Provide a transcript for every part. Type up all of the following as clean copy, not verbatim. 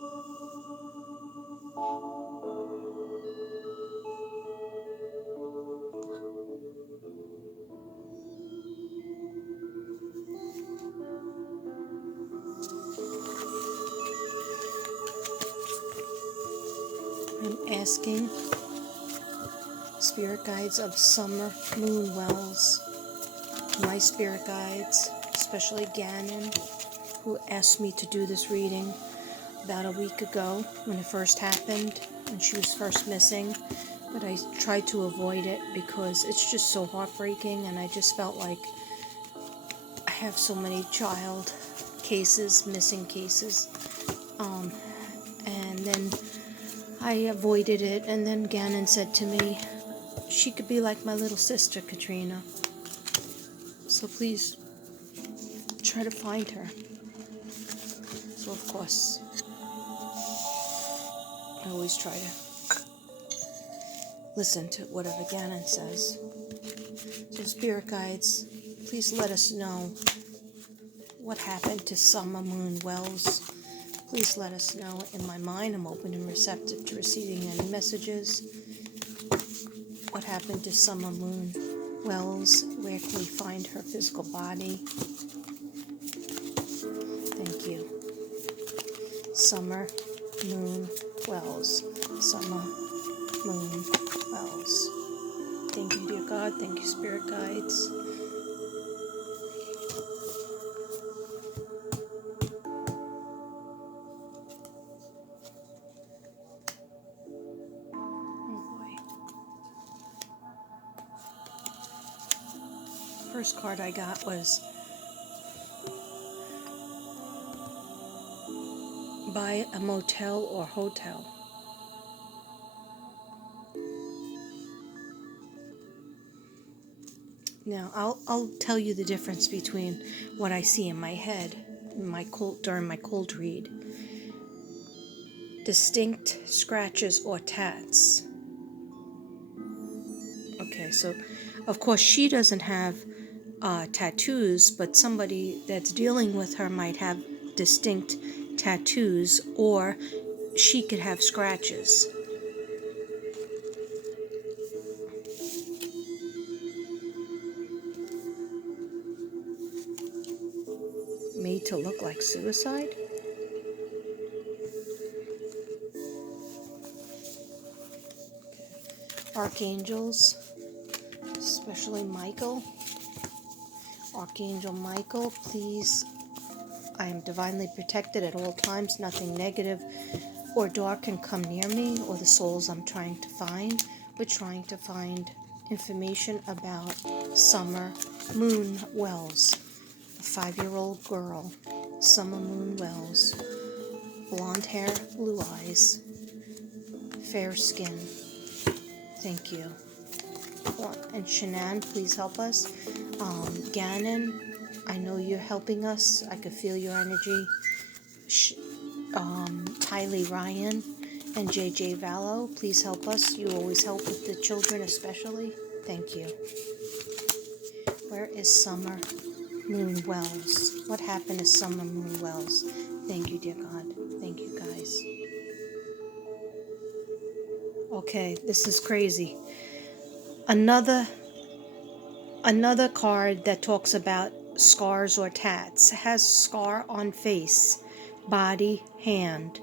I'm asking spirit guides of summer moon wells, my spirit guides, especially Gannon, who asked me to do this reading about a week ago when it first happened, when she was first missing. But I tried to avoid it because it's just so heartbreaking, and I just felt like I have so many child cases, missing cases. And then I avoided it, and then Gannon said to me, she could be like my little sister, Katrina. So please try to find her. So of course, I always try to listen to whatever Gannon says. So spirit guides, please let us know what happened to Summer Moon Wells. Please let us know. In my mind, I'm open and receptive to receiving any messages. What happened to Summer Moon Wells? Where can we find her physical body? Thank you. Summer Moon Wells. Summer Moon Wells. Thank you, dear God. Thank you, spirit guides. Oh boy. First card I got was buy a motel or hotel. Now, I'll tell you the difference between what I see in my head during my cold read. Distinct scratches or tats. Okay, so of course she doesn't have tattoos, but somebody that's dealing with her might have distinct tattoos, or she could have scratches. Made to look like suicide? Archangels, especially Michael. Archangel Michael, please, I am divinely protected at all times. Nothing negative or dark can come near me or the souls I'm trying to find. We're trying to find information about Summer Moon Wells, a 5-year-old girl. Summer Moon Wells, blonde hair, blue eyes, fair skin. Thank you. And Shanann, please help us. Gannon, I know you're helping us. I could feel your energy. Tylee Ryan and JJ Vallow, please help us. You always help with the children especially. Thank you. Where is Summer Moon Wells? What happened to Summer Moon Wells? Thank you, dear God. Thank you, guys. Okay, this is crazy. Another card that talks about scars or tats has scar on face, body, hand.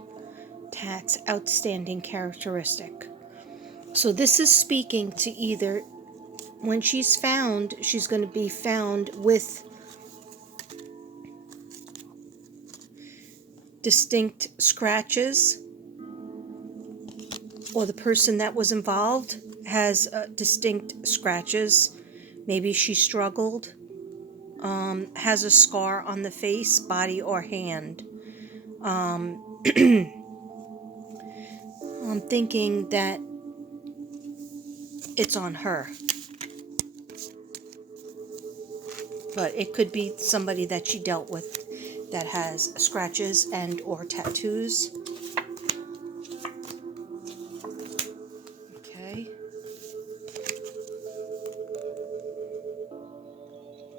Tats, outstanding characteristic. So this is speaking to either when she's found, she's going to be found with distinct scratches, or the person that was involved has distinct scratches. Maybe she struggled, has a scar on the face, body, or hand. I'm thinking that it's on her. But it could be somebody that she dealt with that has scratches and or tattoos. Okay.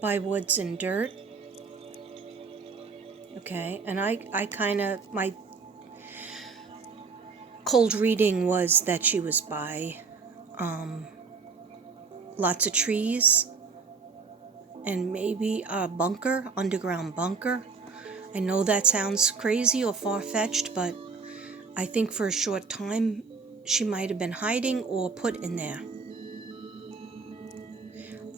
By woods and dirt. Okay, and I kind of, cold reading was that she was by lots of trees and maybe a bunker, underground bunker. I know that sounds crazy or far-fetched, but I think for a short time she might have been hiding or put in there.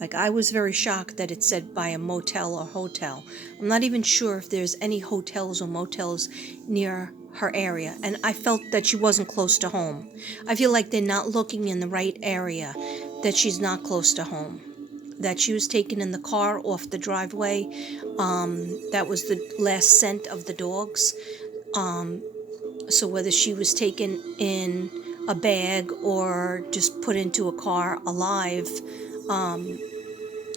Like, I was very shocked that it said by a motel or hotel. I'm not even sure if there's any hotels or motels near her area, and I felt that she wasn't close to home. I feel like they're not looking in the right area, that she's not close to home, that she was taken in the car off the driveway. That was the last scent of the dogs. So whether she was taken in a bag or just put into a car alive,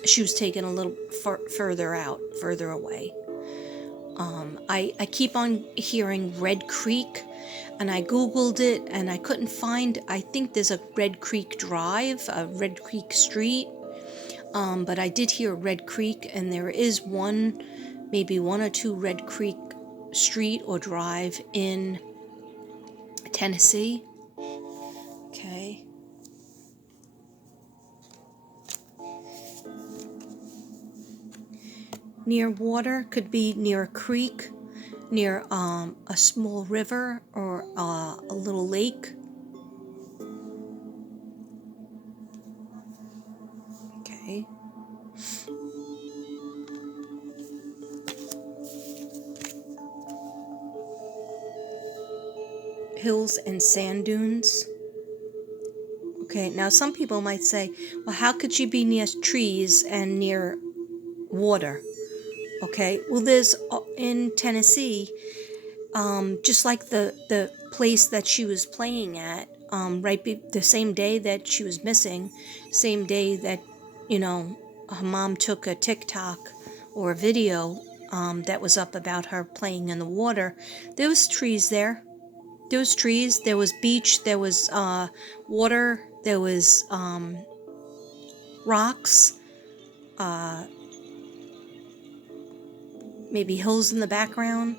she was taken a little further away. I keep on hearing Red Creek, and I Googled it, and I couldn't find, I think there's a Red Creek Drive, a Red Creek Street, but I did hear Red Creek, and there is one, maybe one or two Red Creek Street or Drive in Tennessee. Okay. Near water, could be near a creek, near a small river or a little lake. Okay. Hills and sand dunes. Okay, now some people might say, well, how could she be near trees and near water? Okay, well, there's in Tennessee, just like the place that she was playing at, the same day that she was missing, same day that, her mom took a TikTok or a video that was up about her playing in the water. There was trees there. There was trees, there was beach, there was water, there was rocks, maybe hills in the background.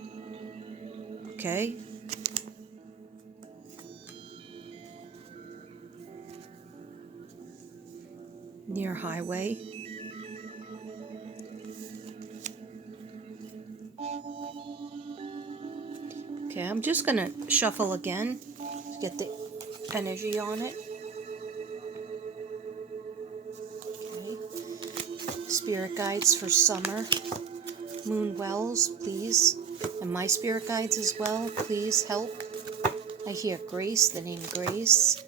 Okay. Near highway. Okay, I'm just gonna shuffle again to get the energy on it. Okay. Spirit guides for summer. Moon Wells, please. And my spirit guides as well, please help. I hear Grace, the name Grace.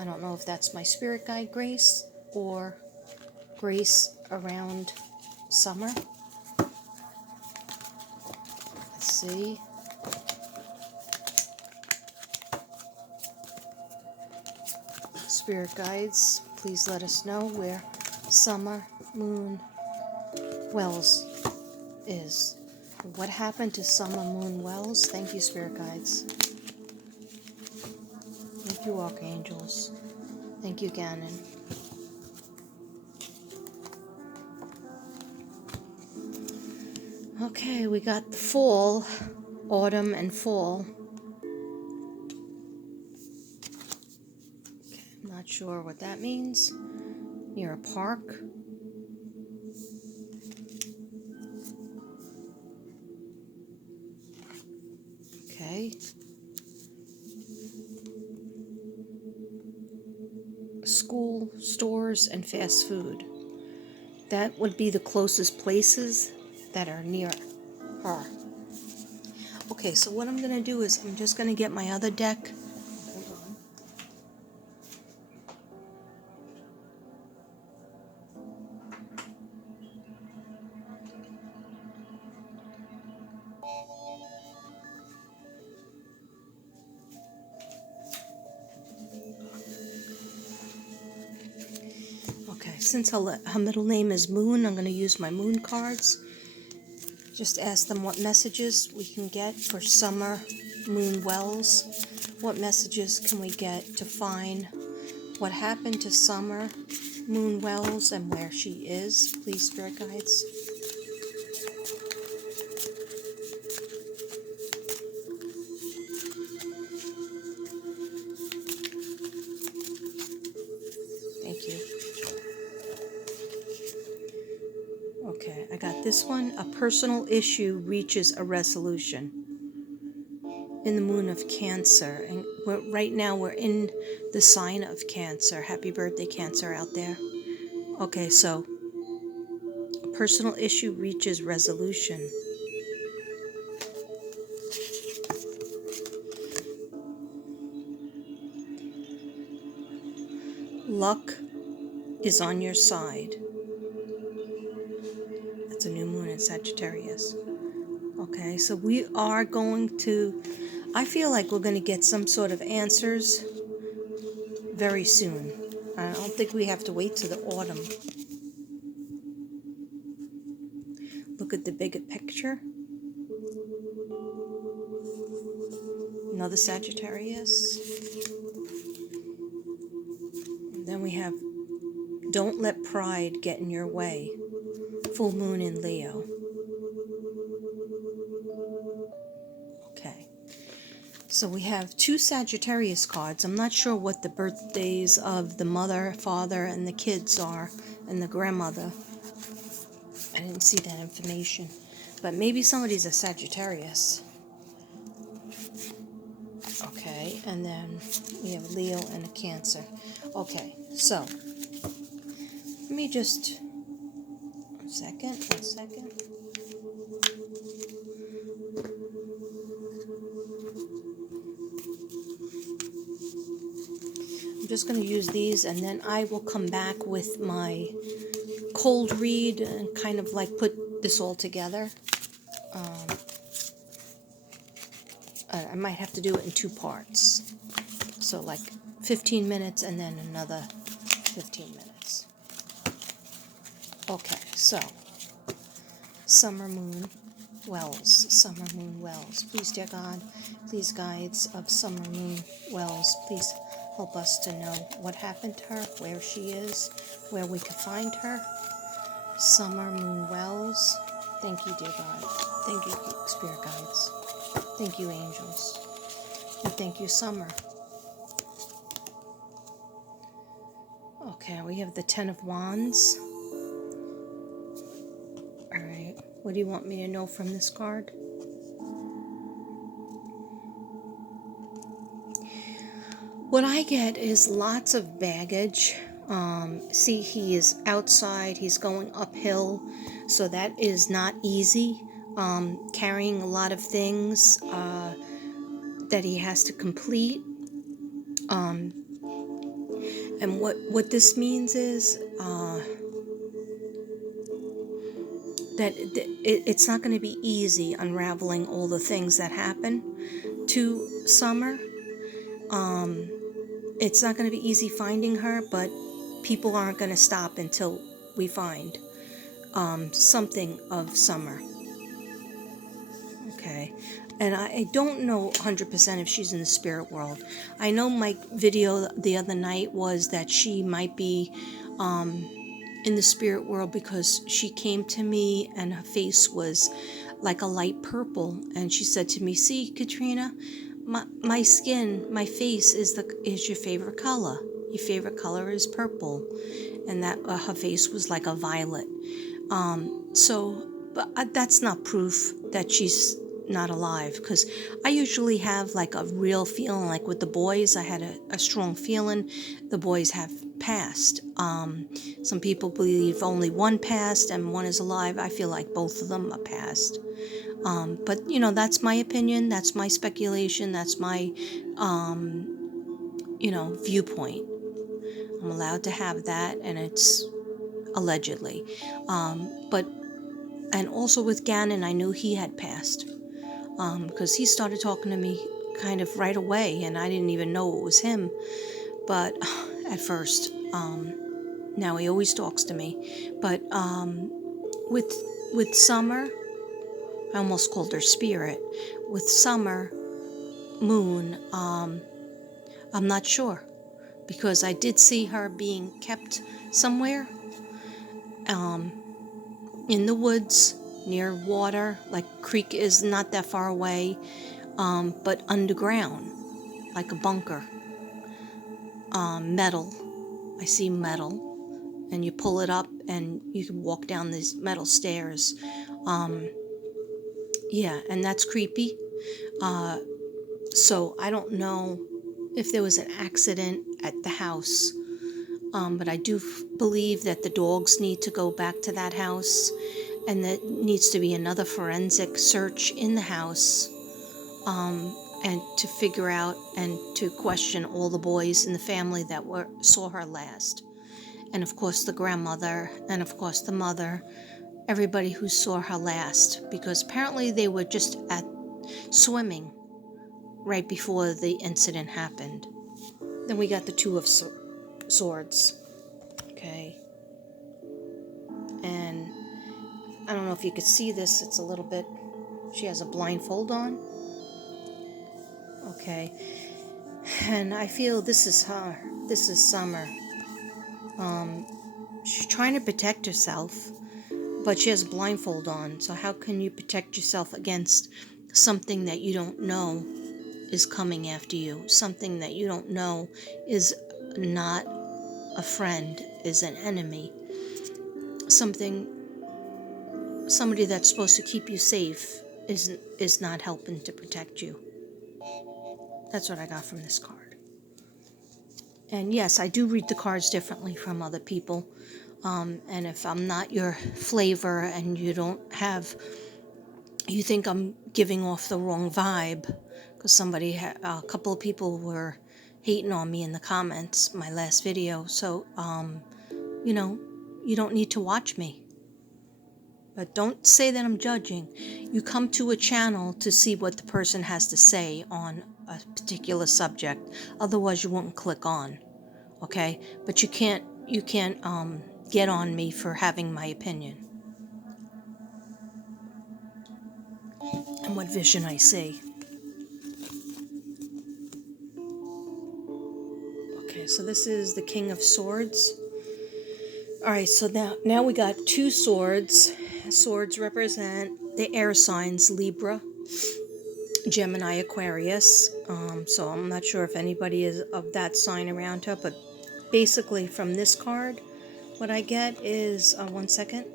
I don't know if that's my spirit guide Grace or Grace around summer. Let's see. Spirit guides, please let us know where Summer Moon Wells is. What happened to Summer Moon Wells? Thank you, Spirit guides. Thank you, Archangels. Thank you, Ganon. Okay, we got the fall, autumn and fall. Okay, I'm not sure what that means. Near a park. Okay. School, stores, and fast food. That would be the closest places that are near her. Okay, so what I'm going to do is I'm just going to get my other deck. Hold on. Okay, since her middle name is Moon, I'm going to use my Moon cards. Just ask them what messages we can get for Summer Moon Wells. What messages can we get to find what happened to Summer Moon Wells and where she is? Please, Spirit Guides. This one, a personal issue reaches a resolution. In the moon of Cancer, and right now we're in the sign of Cancer. Happy birthday, Cancer, out there. Okay, so a personal issue reaches resolution. Luck is on your side. It's a new moon in Sagittarius. Okay, so we are going to, I feel like we're going to get some sort of answers very soon. I don't think we have to wait till the autumn. Look at the bigger picture. Another Sagittarius. And then we have, don't let pride get in your way. Full moon in Leo. Okay. So we have two Sagittarius cards. I'm not sure what the birthdays of the mother, father, and the kids are, and the grandmother. I didn't see that information. But maybe somebody's a Sagittarius. Okay, and then we have Leo and a Cancer. Okay, so let me just, one second. I'm just going to use these, and then I will come back with my cold read and kind of like put this all together. I might have to do it in two parts. So like 15 minutes and then another 15 minutes. Okay, so Summer Moon Wells. Summer Moon Wells. Please, dear God, please, guides of Summer Moon Wells, please help us to know what happened to her, where she is, where we can find her. Summer Moon Wells. Thank you, dear God. Thank you, Spirit Guides. Thank you, angels. And thank you, Summer. Okay, we have the Ten of Wands. Alright, what do you want me to know from this card? What I get is lots of baggage. See, he is outside, he's going uphill, so that is not easy. Carrying a lot of things that he has to complete. And what this means is that it's not going to be easy unraveling all the things that happen to Summer. It's not going to be easy finding her, but people aren't going to stop until we find something of Summer. Okay. And I don't know 100% if she's in the spirit world. I know my video the other night was that she might be in the spirit world because she came to me and her face was like a light purple. And she said to me, see, Katrina, my skin, my face is your favorite color. Your favorite color is purple. And that her face was like a violet. But that's not proof that she's not alive, because I usually have like a real feeling. Like with the boys, I had a strong feeling the boys have passed. Some people believe only one passed and one is alive. I feel like both of them are passed. But that's my opinion, that's my speculation, that's my viewpoint. I'm allowed to have that, and it's allegedly. And also with Gannon, I knew he had passed. Because he started talking to me kind of right away, and I didn't even know it was him. But at first, now he always talks to me. But with Summer, I almost called her Spirit. With Summer Moon, I'm not sure, because I did see her being kept somewhere, in the woods near water. Like creek is not that far away. But underground, like a bunker. Metal. I see metal, and you pull it up, and you can walk down these metal stairs. Yeah, and that's creepy. So I don't know if there was an accident at the house, but I do believe that the dogs need to go back to that house, and that needs to be another forensic search in the house, and to figure out and to question all the boys in the family that saw her last, and of course the grandmother, and of course the mother, everybody who saw her last, because apparently they were just at swimming right before the incident happened. Then we got the Two of Swords. Okay. And I don't know if you could see this, it's a little bit, she has a blindfold on. Okay. And I feel this is her. This is Summer. She's trying to protect herself, but she has a blindfold on. So how can you protect yourself against something that you don't know is coming after you? Something that you don't know is not a friend, is an enemy. Somebody that's supposed to keep you safe is not helping to protect you. That's what I got from this card. And yes, I do read the cards differently from other people. And if I'm not your flavor and you think I'm giving off the wrong vibe, because a couple of people were hating on me in the comments, my last video. So, you don't need to watch me. But don't say that I'm judging. You come to a channel to see what the person has to say on a particular subject. Otherwise, you won't click on. Okay? But you can't get on me for having my opinion and what vision I see. Okay, so this is the King of Swords. All right, so now we got two swords. Swords represent the air signs Libra, Gemini, Aquarius. So I'm not sure if anybody is of that sign around her, but basically from this card, what I get is, one second.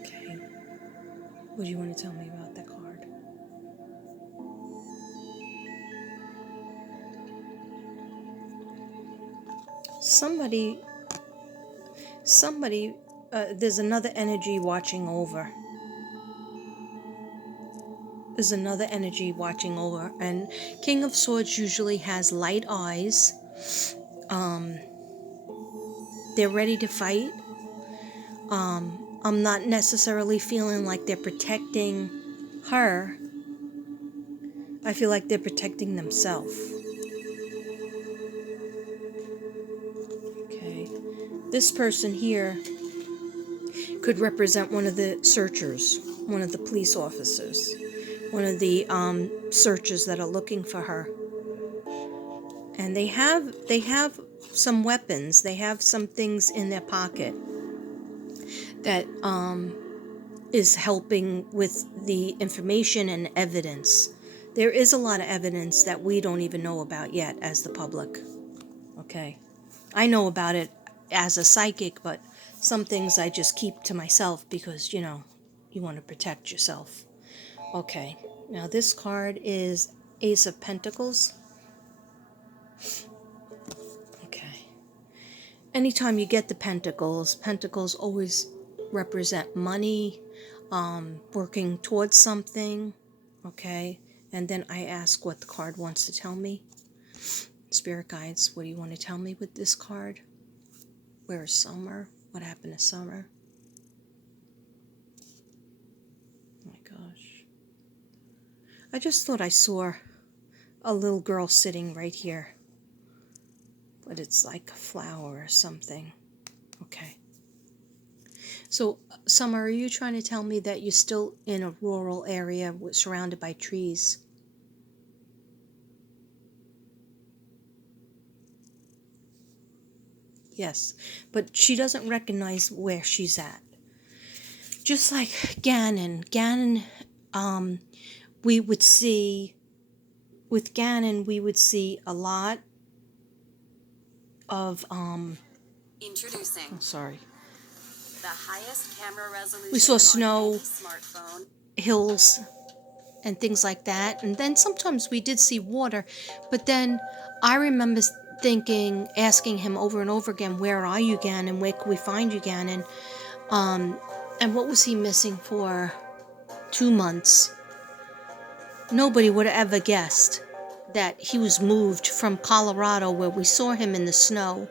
Okay. What do you want to tell me about that card? Somebody, there's another energy watching over. There's another energy watching over. And King of Swords usually has light eyes. They're ready to fight. I'm not necessarily feeling like they're protecting her. I feel like they're protecting themselves. Okay. This person here could represent one of the searchers, one of the police officers, one of the searchers that are looking for her. And they have some weapons. They have some things in their pocket that is helping with the information and evidence. There is a lot of evidence that we don't even know about yet as the public. Okay. I know about it as a psychic, but some things I just keep to myself because, you want to protect yourself. Okay. Now this card is Ace of Pentacles. Okay. Anytime you get the pentacles always represent money, working towards something. Okay. And then I ask what the card wants to tell me. Spirit guides, what do you want to tell me with this card? Where is Summer? What happened to Summer? Oh my gosh. I just thought I saw a little girl sitting right here. But it's like a flower or something. Okay. So, Summer, are you trying to tell me that you're still in a rural area surrounded by trees? Yes, but she doesn't recognize where she's at. Just like Gannon, we would see a lot of Introducing. oh, sorry. The highest camera resolution. We saw on snow, any smartphone. hills, and things like that. And then sometimes we did see water, but then I remember asking him over and over again, "Where are you again? And where can we find you again?" And what was he missing for 2 months? Nobody would have ever guessed that he was moved from Colorado, where we saw him in the snow.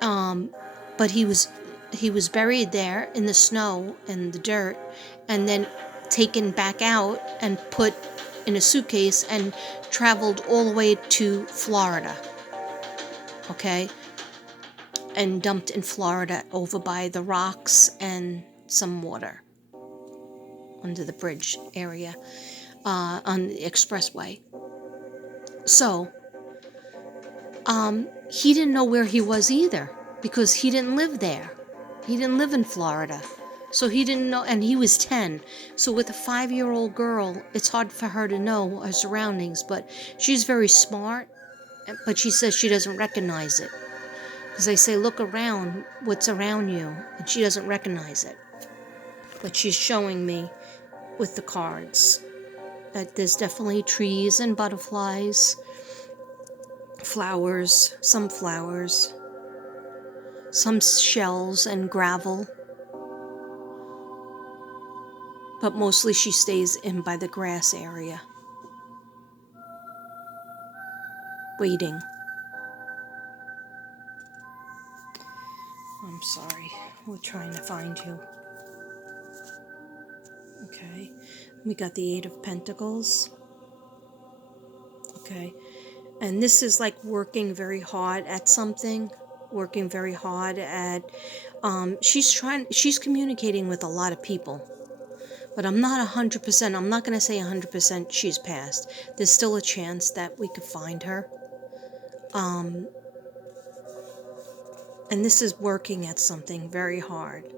But he was buried there in the snow and the dirt, and then taken back out and put in a suitcase and traveled all the way to Florida. Okay? And dumped in Florida over by the rocks and some water under the bridge area on the expressway. So, he didn't know where he was either because he didn't live there. He didn't live in Florida. So he didn't know, and he was 10. So with a 5-year-old girl, it's hard for her to know her surroundings, but she's very smart, but she says she doesn't recognize it. Because I say, look around, what's around you, and she doesn't recognize it. But she's showing me with the cards that there's definitely trees and butterflies, flowers, some shells and gravel. But mostly she stays in by the grass area, waiting. I'm sorry, we're trying to find you. Okay, we got the Eight of Pentacles. Okay, and this is like working very hard at something, working very hard at, she's communicating with a lot of people. But I'm not 100%, I'm not going to say 100% she's passed. There's still a chance that we could find her. And this is working at something very hard.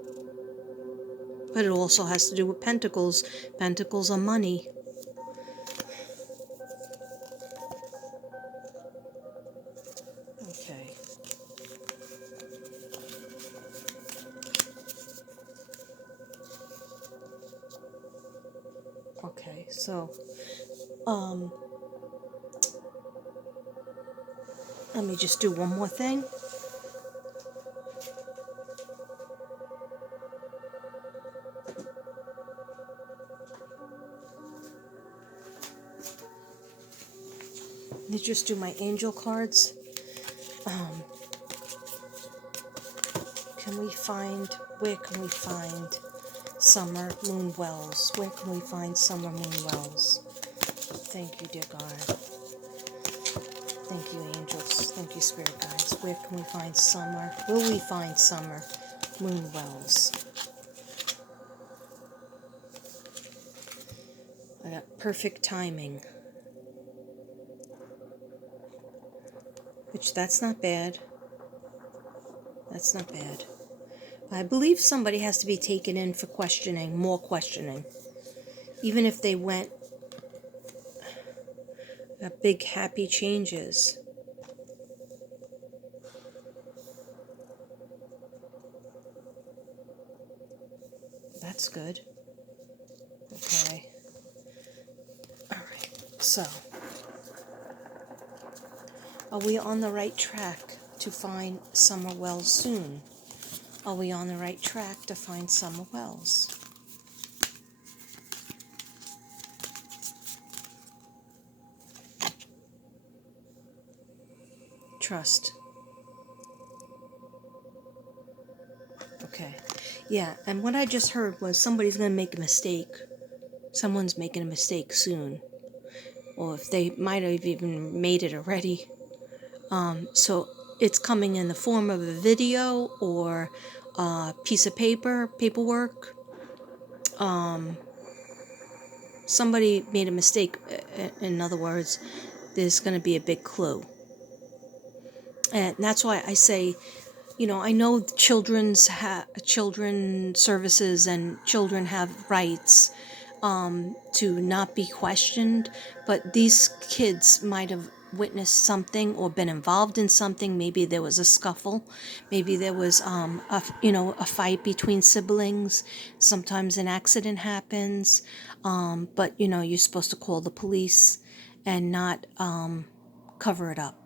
But it also has to do with pentacles. Pentacles are money. Okay. Okay, so, let me just do one more thing. Let me just do my angel cards. Where can we find summer moon wells? Where can we find summer moon wells? Thank you, dear God. Thank you, angels. Thank you, spirit guides. Where can we find summer? Will we find summer moon wells? I got perfect timing. Which, that's not bad. That's not bad. I believe somebody has to be taken in for questioning, more questioning. Even if they went big happy changes. That's good. Okay. Alright, so are we on the right track to find summer wells soon? Are we on the right track to find summer wells? Trust. Okay. Yeah, and what I just heard was somebody's going to make a mistake. Someone's making a mistake soon. Or if they might have even made it already. So it's coming in the form of a video or a piece of paperwork. Somebody made a mistake. In other words, there's going to be a big clue. And that's why I say, I know children services and children have rights to not be questioned, but these kids might have witnessed something or been involved in something. Maybe there was a scuffle. Maybe there was, a fight between siblings. Sometimes an accident happens. But, you're supposed to call the police and not cover it up.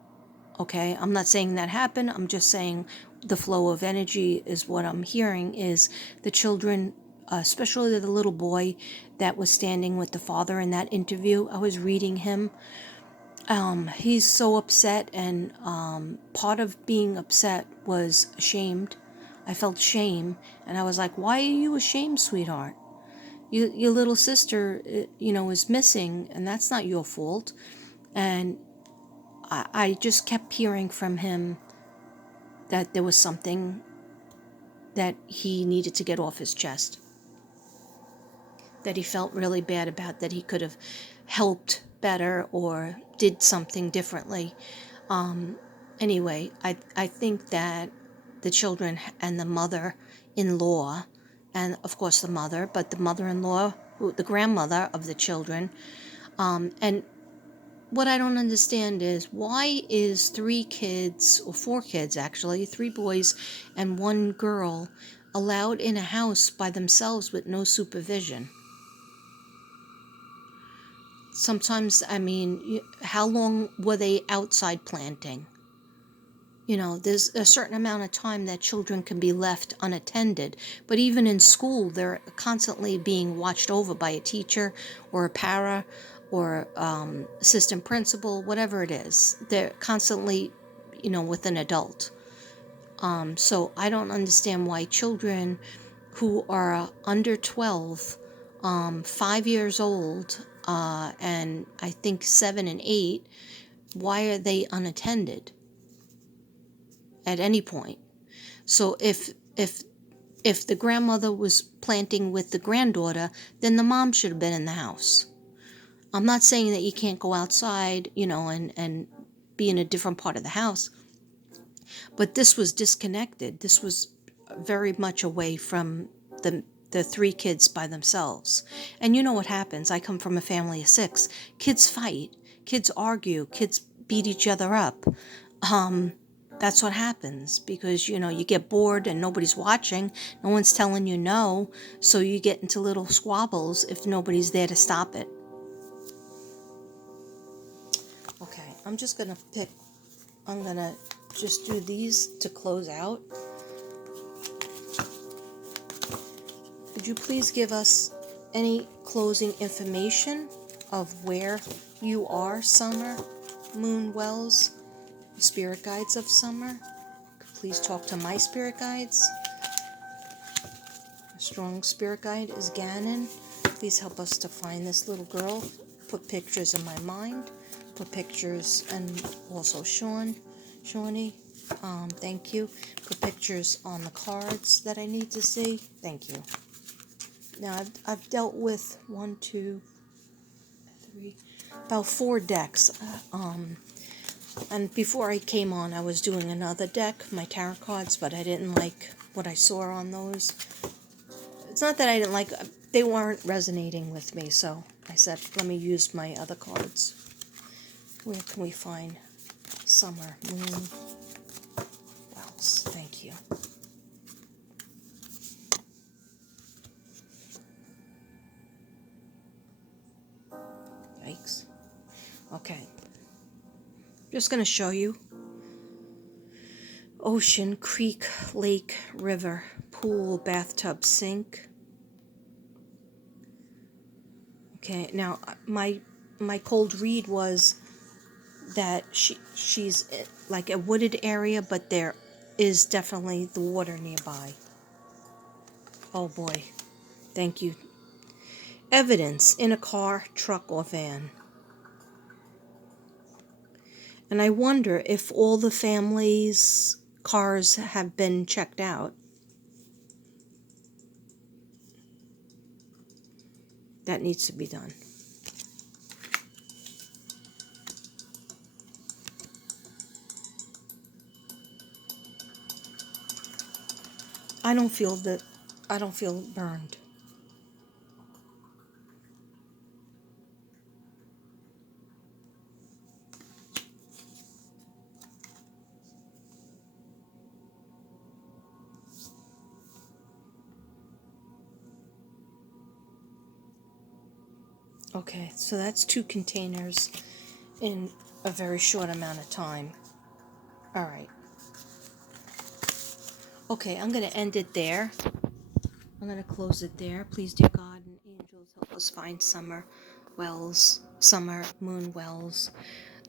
Okay, I'm not saying that happened. I'm just saying the flow of energy is what I'm hearing is the children, especially the little boy that was standing with the father in that interview. I was reading him. He's so upset, and part of being upset was ashamed. I felt shame, and I was like, "Why are you ashamed, sweetheart? Your little sister, is missing, and that's not your fault." And I just kept hearing from him that there was something that he needed to get off his chest, that he felt really bad about, that he could have helped better or did something differently. Anyway, I think that the children and the mother-in-law, and of course the mother, but the mother-in-law, the grandmother of the children, and what I don't understand is why is 3 kids, or 4 kids actually, 3 boys and 1 girl, allowed in a house by themselves with no supervision? Sometimes, I mean, how long were they outside planting? There's a certain amount of time that children can be left unattended. But even in school, they're constantly being watched over by a teacher or a para or assistant principal, whatever it is. They're constantly, with an adult. So I don't understand why children who are under 12, 5 years old, and I think 7 and 8, why are they unattended at any point? So if the grandmother was planting with the granddaughter, then the mom should have been in the house. I'm not saying that you can't go outside, and be in a different part of the house, but this was disconnected. This was very much away from the 3 kids by themselves. And you know what happens? I come from a family of 6. Kids fight, kids argue, kids beat each other up. That's what happens because, you get bored and nobody's watching. No one's telling you no. So you get into little squabbles if nobody's there to stop it. Okay, I'm going to just do these to close out. Would you please give us any closing information of where you are, Summer, Moon Wells, spirit guides of Summer? Please talk to my spirit guides. A strong spirit guide is Gannon. Please help us to find this little girl. Put pictures in my mind. Put pictures, and also Shawnee, thank you. Put pictures on the cards that I need to see. Thank you. Now I've dealt with 1, 2, 3, about 4 decks. And before I came on, I was doing another deck, my tarot cards, but I didn't like what I saw on those. It's not that I didn't like, they weren't resonating with me, so I said, let me use my other cards. Where can we find Summer, Moon Wells? Thank you. Yikes. Okay. Just going to show you. Ocean, creek, lake, river, pool, bathtub, sink. Okay, now my cold read was that she's like a wooded area, but there is definitely the water nearby. Oh boy. Thank you. Evidence in a car, truck, or van. And I wonder if all the family's cars have been checked out. That needs to be done. I don't feel burned. Okay, so that's 2 containers in a very short amount of time. All right. Okay, I'm going to end it there. I'm going to close it there. Please, dear God and angels, help us find Summer Moon Wells,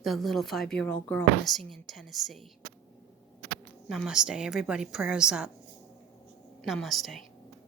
the little 5-year-old girl missing in Tennessee. Namaste. Everybody, prayers up. Namaste.